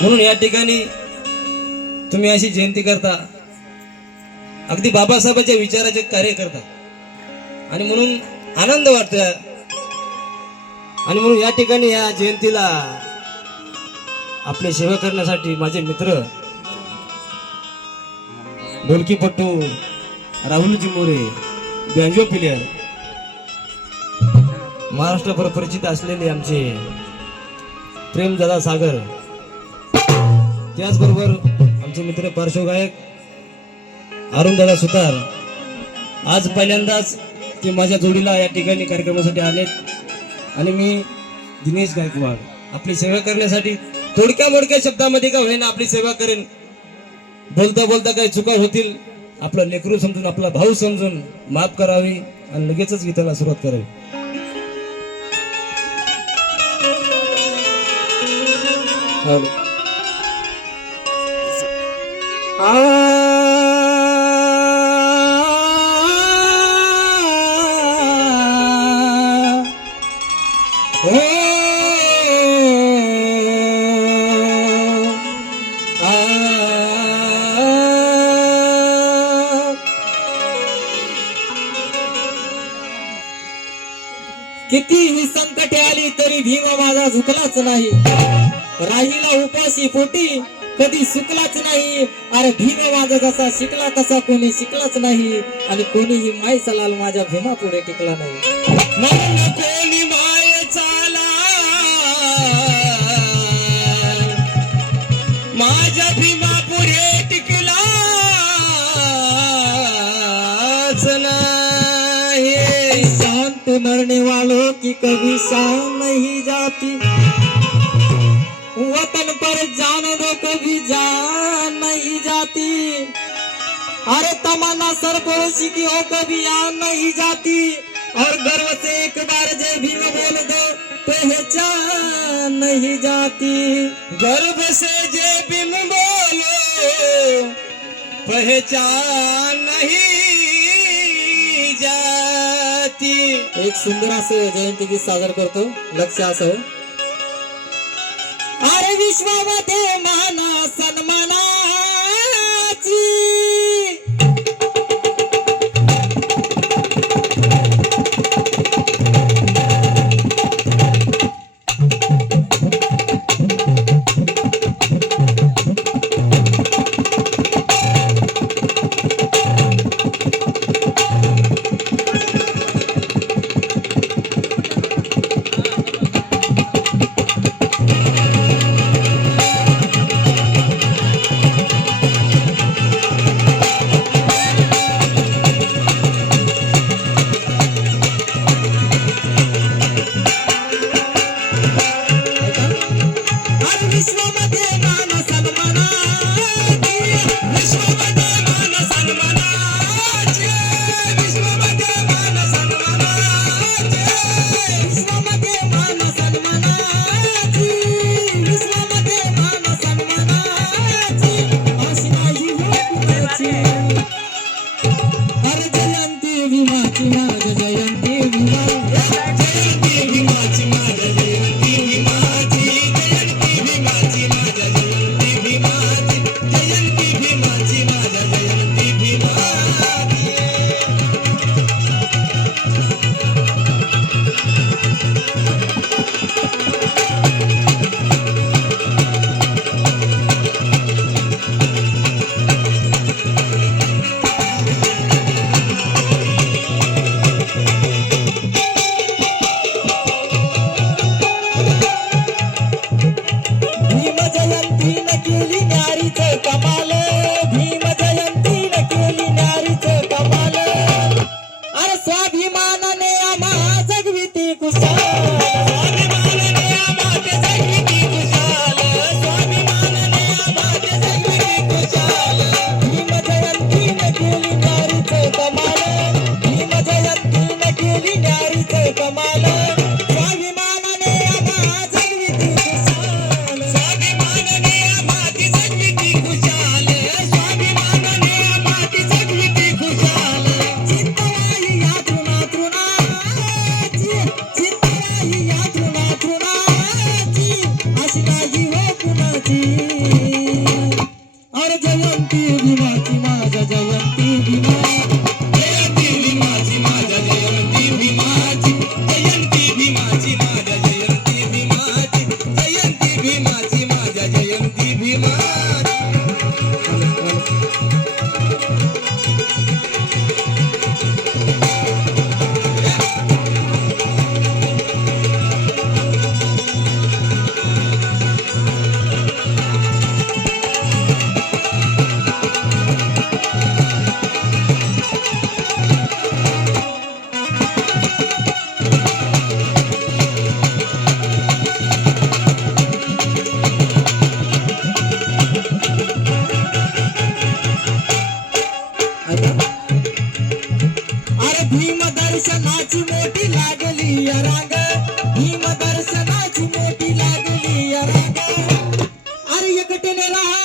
म्हणून या ठिकाणी तुम्ही अशी जयंती करता, अगदी बाबासाहेबांच्या विचाराचे कार्य करता आणि म्हणून आनंद वाटतो. आणि म्हणून या ठिकाणी या जयंतीला आपली सेवा करण्यासाठी माझे मित्र ढोलकीपट्टू राहुलजी मोरे, बँजो प्लेयर, महाराष्ट्रभर परिचित असलेले आमचे प्रेमदादा सागर, त्याचबरोबर आमचे मित्र पार्श्वगायक अरुणदादा सुतार, आज पहिल्यांदाच ते माझ्या जोडीला या ठिकाणी कार्यक्रमासाठी आलेत आणि मी दिनेश गायकवाड आपली सेवा करण्यासाठी थोडक्या मोडक्या शब्दामध्ये का होईना आपली सेवा करेन. बोलता बोलता काही चुका होतील, आपलं लेकरू समजून, आपला भाऊ समजून माफ करावी आणि लगेचच गीताला सुरुवात करावी. कितीही संकटे आली तरी भीमा माझा झुकलाच नाही, राहिला उपाशी पोटी कधी सुकलाच नाही. अरे भीमा माझा जसा शिकला तसा कोणी शिकलाच नाही आणि कोणीही मायचा लाल माझ्या भीमा पुढे टिकला नाही. म्हणून कोणी मायेचा लाल माझ्या भीमा पुढे टिकलाच नाही. शांत मरने वालों की कभी शान नहीं जाती, वतन पर जान दो कभी जान नहीं जाती. अरे तमन्ना सरपोशी की हो कभी आन नहीं जाती, और गर्व से एक बार जय भीम बोल दो पहचान नहीं जाती. गर्व से जय भीम बोलो पहचान नहीं जाती. एक सुंदर असं जयंती गीत सादर करतो, लक्ष असो. अरे विश्वामध्ये माना सन्मानाची, स्वाभिमानाने आम्हा जगविती खुशाल. बंटने रहा